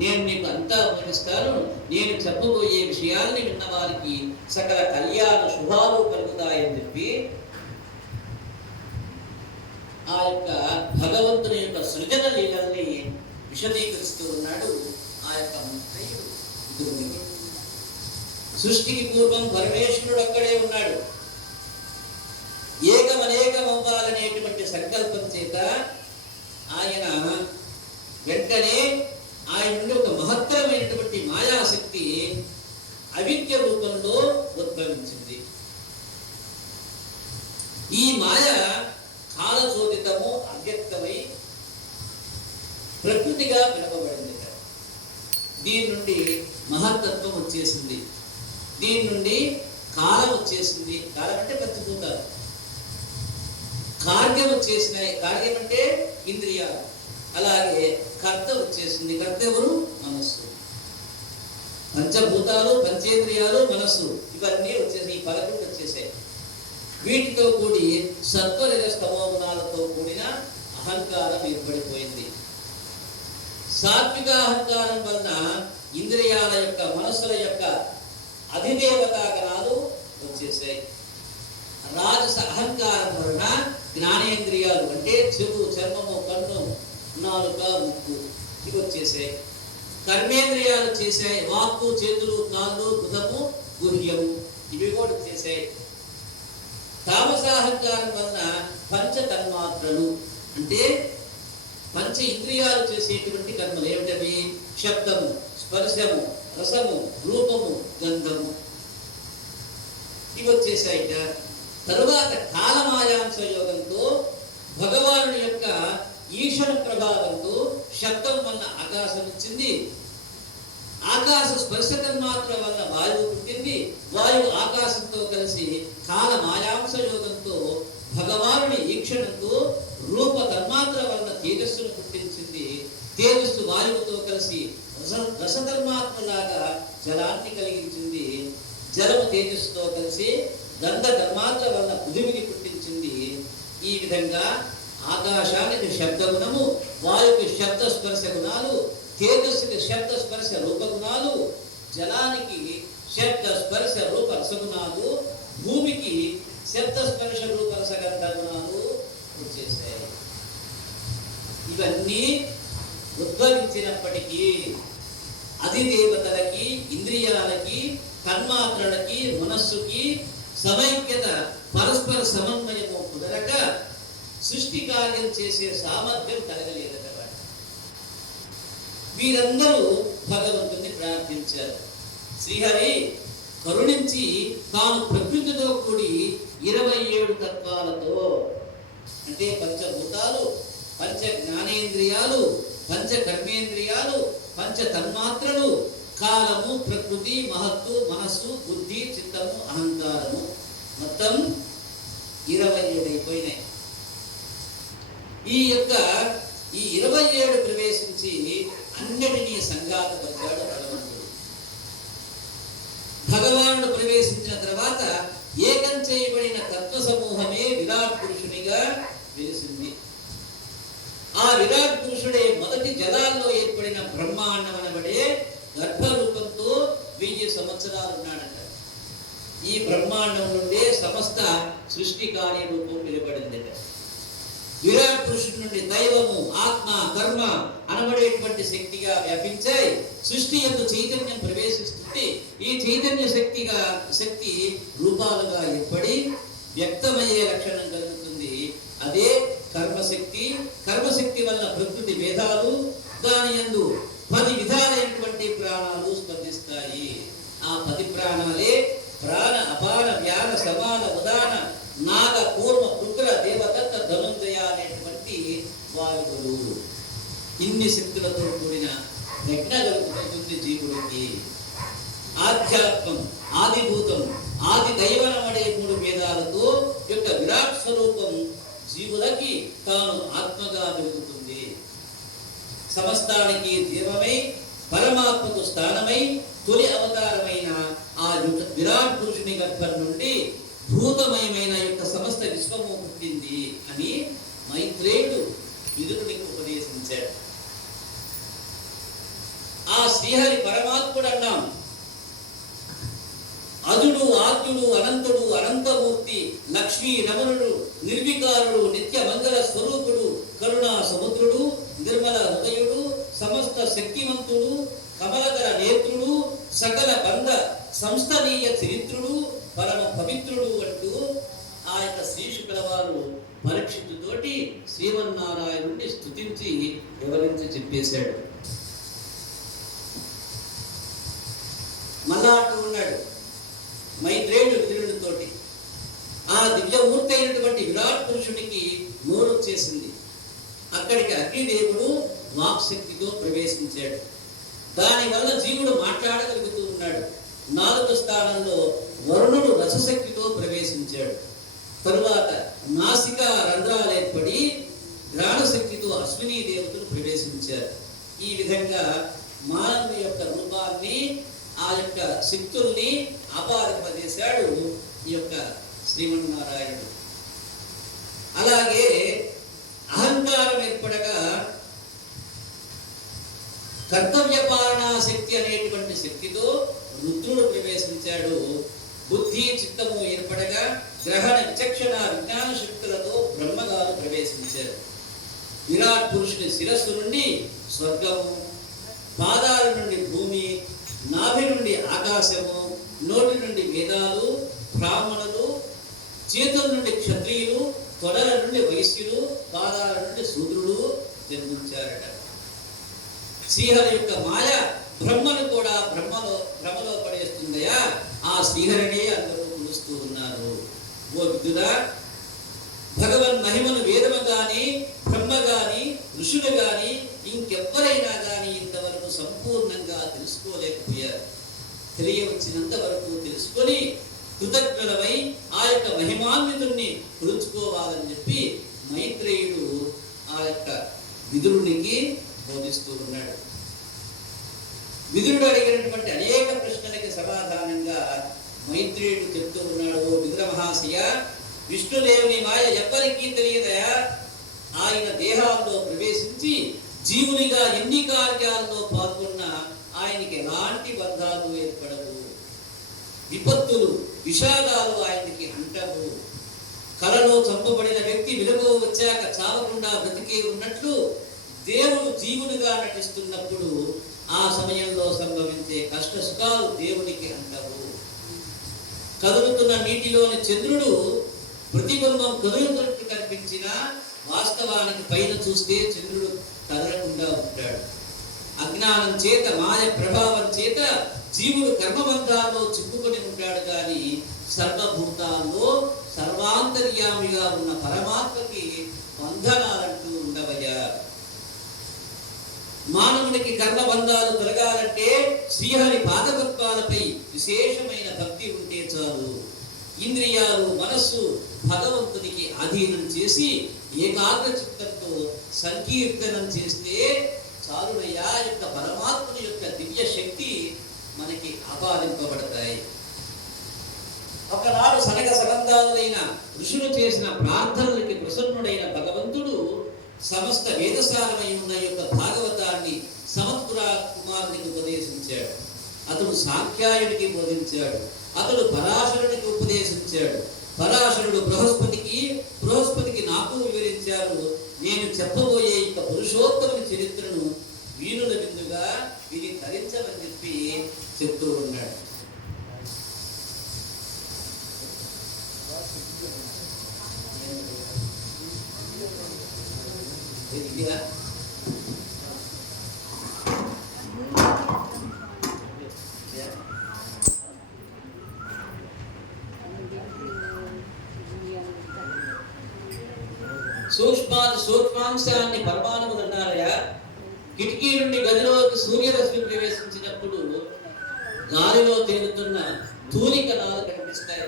నేను నీకు అంతా బోధిస్తాను, నేను చెప్పబోయే విషయాల్ని విన్న వారికి సకల కళ్యాణ శుభాలు కలుగుతాయని చెప్పి ఆ యొక్క భగవంతుని యొక్క సృజన లీలల్ని విశదీకరిస్తూ ఉన్నాడు ఆ యొక్క మంత్రయుడు. సృష్టికి పూర్వం పరమేశ్వరుడు అక్కడే ఉన్నాడు. ఏకమనేకమవ్వాలనేటువంటి సంకల్పం చేత ఆయన వెంటనే ఆయన నుండి ఒక మహత్తరమైనటువంటి మాయాశక్తి అవిద్య రూపంలో ఉద్భవించింది. ఈ మాయ కాలచోదితము, అవ్యక్తమై ప్రకృతిగా పిలవబడింది. దీని నుండి మహత్తత్వం వచ్చేసింది, దీని నుండి కాలం వచ్చేసింది. కాలం అంటే పంచభూతాలు. కార్యం వచ్చేసినాయి, కార్యం అంటే ఇంద్రియాలు. అలాగే కర్త వచ్చేసింది, కర్త ఎవరు? మనస్సు. పంచభూతాలు, పంచేంద్రియాలు, మనస్సు ఇవన్నీ వచ్చేసి ఈ 11 వచ్చేసాయి. వీటితో కూడి సత్వరజస్తమో గుణాలతో కూడిన అహంకారం ఏర్పడిపోయింది. సాత్విక అహంకారం వలన ఇంద్రియాల యొక్క, మనస్సుల యొక్క అధిదేవతా గణాలు వచ్చేసాయి. రాజస అహంకారం వలన జ్ఞానేంద్రియాలు అంటే చెవు, చర్మము, కన్ను, నాలుక, ముక్కు ఇవి వచ్చేసాయి. కర్మేంద్రియాలు చేసాయి, వాక్కు, చేతులు, కాళ్ళు, బుధము, గుహ్యము ఇవి కూడా వచ్చేసాయి. తామసాహంకారం వలన పంచ తన్మాత్రలు అంటే పంచ ఇంద్రియాలు చేసేటువంటి కర్మలు ఏమిటవి? శబ్దము, స్పర్శము, రసము, రూపము, గంధము ఇవి వచ్చేసాయిట. తరువాత కాలమాయాంశ యోగంతో భగవానుడి యొక్క ఈశ్వర ప్రభావంతో శబ్దం వలన ఆకాశం వచ్చింది, ఆకాశ స్పర్శ తన్మాత్ర వల్ల వాయువు పుట్టింది, వాయువు ఆకాశంతో కలిసి కాలమాయాంశ యోగంతో భగవానుడి ఈక్షణంతో రూప తన్మాత్ర వలన తేజస్సును పుట్టించింది, తేజస్సు వాయువుతో కలిసి రసధర్మాత్మలాగా జలాన్ని కలిగించింది, జలము తేజస్సుతో కలిసి గంధ ధర్మాత్ర వలన పృథివిని పుట్టించింది. ఈ విధంగా ఆకాశానికి శబ్ద గుణము, వాయువుకి శబ్ద స్పర్శ గుణాలు, తేజస్సుకి శబ్ద స్పర్శ రూపగుణాలు, జలానికి శబ్ద స్పర్శ రూప రసగుణాలు, భూమికి శబ్ద స్పర్శ రూప రసగంధ గుణాలు వచ్చేసాయి. ఇవన్నీ ఉద్భవించినప్పటికీ అధిదేవతలకి, ఇంద్రియాలకి, తన్మాత్రలకి, మనస్సుకి సమైక్యత, పరస్పర సమన్వయము కుదరక సృష్టి కార్యం చేసే సామర్థ్యం కలగలేదట. వీరందరూ భగవంతుని ప్రార్థించారు. శ్రీహరి కరుణించి తాను ప్రకృతితో కూడి 27 తత్వాలతో అంటే పంచభూతాలు, పంచ జ్ఞానేంద్రియాలు, పంచ కర్మేంద్రియాలు, పంచ తన్మాత్రలు, కాలము, ప్రకృతి, మహత్తు, మనస్సు, బుద్ధి, చిత్తము, అహంకారము మొత్తం 27 అయిపోయినాయి. ఈ 27 ప్రవేశించి అన్నిటినీ సంఘాతపరిచాడు భగవంతుడు. భగవానుడు ప్రవేశించిన తర్వాత ఏకం చేయబడిన తత్వ సమూహమే విరాట్ పురుషునిగా వెలిసింది. ఆ విరాట్ పురుషుడే మొదటి జలాల్లో ఏర్పడిన బ్రహ్మాండం అనబడే గర్భరూపంతో 1000 సంవత్సరాలు ఉన్నాడట. ఈ బ్రహ్మాండం నుండే సమస్త సృష్టి కార్యరూపం వెలువడిందట. విరాట్ పురుషుడి నుండి దైవము, ఆత్మ, కర్మ అనబడేటువంటి శక్తిగా వ్యాపించాయి. సృష్టి యందు చైతన్యం ప్రవేశిస్తుంది. ఈ చైతన్య శక్తి రూపాలుగా ఏర్పడి వ్యక్తమయ్యే లక్షణం కలుగుతుంది. అదే కర్మశక్తి. కర్మశక్తి వల్ల ప్రకృతి భేదాలు, దాని యందు 10 విధాలైనటువంటి ప్రాణాలు స్పందిస్తాయి. ఆ 10 ప్రాణాలే ప్రాణ, అపాన, వ్యాన, సమాన, ఉదాన, నాగ, కూర్మ, రుద్ర, దేవదత్త, ధనుంజయ అనేటువంటి వాయువులు. ఇన్ని శక్తులతో కూడిన ప్రజ్ఞ కలుగుతుంది జీవుడికి. ఆధ్యాత్మం, ఆదిభూతం, ఆది దైవనమడే 3 వేదాలతో యొక్క విరాట్ స్వరూపం జీవులకి తాను ఆత్మగా వెలుగుతుంది. సమస్తానికి జీవమై పరమాత్మకు స్థానమై తొలి అవతారమైన ఆ విరాట్ పురుషుని గర్భం నుండి భూతమయమైన యొక్క సమస్త విశ్వము పుట్టింది అని మైత్రేయుడు విదురుడికి ఉపదేశించాడు. ఆ ఆ శ్రీహరి పరమాత్ముడు అన్నాం. అజుడు ఆద్యుడు అనంతుడు అనంతమూర్తి లక్ష్మీ రమణుడు నిర్వికారుడు నిత్య మంగళ స్వరూపుడు కరుణా సముద్రుడు నిర్మల హృదయుడు సమస్త శక్తివంతుడు కమలకర నేత్రుడు సకల బంధ సంస్థనీయ చరిత్రుడు పరమ పవిత్రుడు అంటూ ఆ యొక్క శ్రీశుకుల వారు పరీక్షితుతోటి శ్రీమన్నారాయణుడిని స్తుతించి వివరించి చెప్పేశాడు. మళ్ళా అంటూ ఉన్నాడు మైత్రేయుడు విదురుడితోటి, ఆ దివ్యమూర్తి అయినటువంటి విరాట్ పురుషుడికి నోరు వచ్చేసింది. అక్కడికి అగ్నిదేవుడు వాక్శక్తితో ప్రవేశించాడు. దానివల్ల జీవుడు మాట్లాడగలుగుతూ ఉన్నాడు. 4వ స్థానంలో వరుణుడు రసశక్తితో ప్రవేశించాడు. తరువాత నాసిక రంధ్రాలు ఏర్పడి ఘ్రాణశక్తితో అశ్విని దేవతలు ప్రవేశించారు. ఈ విధంగా మానవుని యొక్క రూపాన్ని ఆ యొక్క శక్తుల్ని ఆపాదింపజేశాడు ఈ యొక్క శ్రీమన్నారాయణుడు. అలాగే అహంకారం ఏర్పడగా కర్తవ్య పాలనా శక్తి అనేటువంటి శక్తితో రుద్రుడు ప్రవేశించాడు. బుద్ధి చిత్తము ఏర్పడగా గ్రహణ విచక్షణ విజ్ఞాన శక్తులతో బ్రహ్మగారు ప్రవేశించారు. విరాట్ పురుషుని శిరస్సు నుండి స్వర్గము, పాదాల నుండి భూమి, నాభి నుండి ఆకాశము, నోటి నుండి వేదాలు, బ్రాహ్మణులు, చేతుల నుండి క్షత్రియులు, తొడల నుండి వైశ్యులు, పాదాల నుండి శూద్రులు జన్మించారట. శ్రీహరి యొక్క మాయ బ్రహ్మను కూడా భ్రమలో పడేస్తుందయా. ఆ శ్రీహరినే అందరూ కొలుస్తూ ఉన్నారు. ఓ విదురా, భగవన్ మహిమను వేదము గాని బ్రహ్మ గాని ఋషులు గాని ఇంకెవ్వరైనా గాని ఇంతవరకు సంపూర్ణంగా తెలుసుకోలేకపోయారు. తెలియవచ్చినంత వరకు తెలుసుకొని కృతజ్ఞులమై ఆ యొక్క మహిమాన్వితుణ్ణి కొలుచుకోవాలని చెప్పి మైత్రేయుడు ఆ యొక్క విదురునికి బోధిస్తూ ఉన్నాడు. విదురుడు అడిగినటువంటి అనేక ప్రశ్నలకి సమాధానంగా మైత్రేయుడు చెప్తూ ఉన్నాడు. ఓ విదుర మహాశయ, విష్ణుదేవుని మాయ ఎవ్వరికీ తెలియదయా. ఆయన దేహాల్లో ప్రవేశించి జీవునిగా ఎన్ని కార్యాల్లో పాల్గొన్నా ఆయనకి ఎలాంటి బంధాలు ఏర్పడవు. విపత్తులు విషాదాలు ఆయనకి అంటవు. కలలో చంపబడిన వ్యక్తి వెలుగు వచ్చాక చావకుండా బ్రతికే ఉన్నట్లు దేవుడు జీవునిగా నటిస్తున్నప్పుడు ఆ సమయంలో సంభవించే కష్ట సుఖాలు దేవునికి అంటవు. కదులుతున్న నీటిలోని చంద్రుడు ప్రతిబింబం కదులుతున్నట్టు కనిపించినా వాస్తవానికి పైన చూస్తే చంద్రుడు కదలకుండా ఉంటాడు. అజ్ఞానం చేత మాయ ప్రభావం చేత జీవుడు కర్మబంధాల్లో చిక్కుకొని ఉంటాడు. కానీ సర్వభూతాల్లో సర్వాంతర్యామిగా ఉన్న పరమాత్మకి బంధనాలంటూ ఉండవయ్యా. మానవునికి కర్మబంధాలు తొలగాలంటే శ్రీహరి పాదపద్మాలపై విశేషమైన భక్తి ఉంటే చాలు. ఇంద్రియాలు మనస్సు భగవంతునికి అధీనం చేసి ఏకాగ్ర చిత్తంతో సంకీర్తనం చేస్తే చాలునయ్యా. యొక్క పరమాత్ముని యొక్క దివ్య శక్తి మనకి ఆపాదింపబడతాయి. ఒకనాడు సనక సనందాదులైన ఋషులు చేసిన ప్రార్థనలకి ప్రసన్నుడైన భగవంతుడు సమస్త వేదసారమై ఉన్న యొక్క భాగవతాన్ని సమత్పుర కుమారునికి ఉపదేశించాడు. అతడు సాంఖ్యాయుడికి బోధించాడు. అతడు పరాశరుడికి ఉపదేశించాడు. పరాశరుడు బృహస్పతికి నాకు వివరించారు. నేను చెప్పబోయే ఇక పురుషోత్తముని చరిత్రను వీణుల బిందుగా విని తరించమని చెప్పి చెప్తూ ఉన్నాడు. సూక్ష్మాంశాన్ని పరమాణువులు అన్నారయ్యా. కిటికీ నుండి గదిలోకి సూర్యరశ్మి ప్రవేశించినప్పుడు గాలిలో తేలుతున్న ధూళికణాలు కనిపిస్తాయి.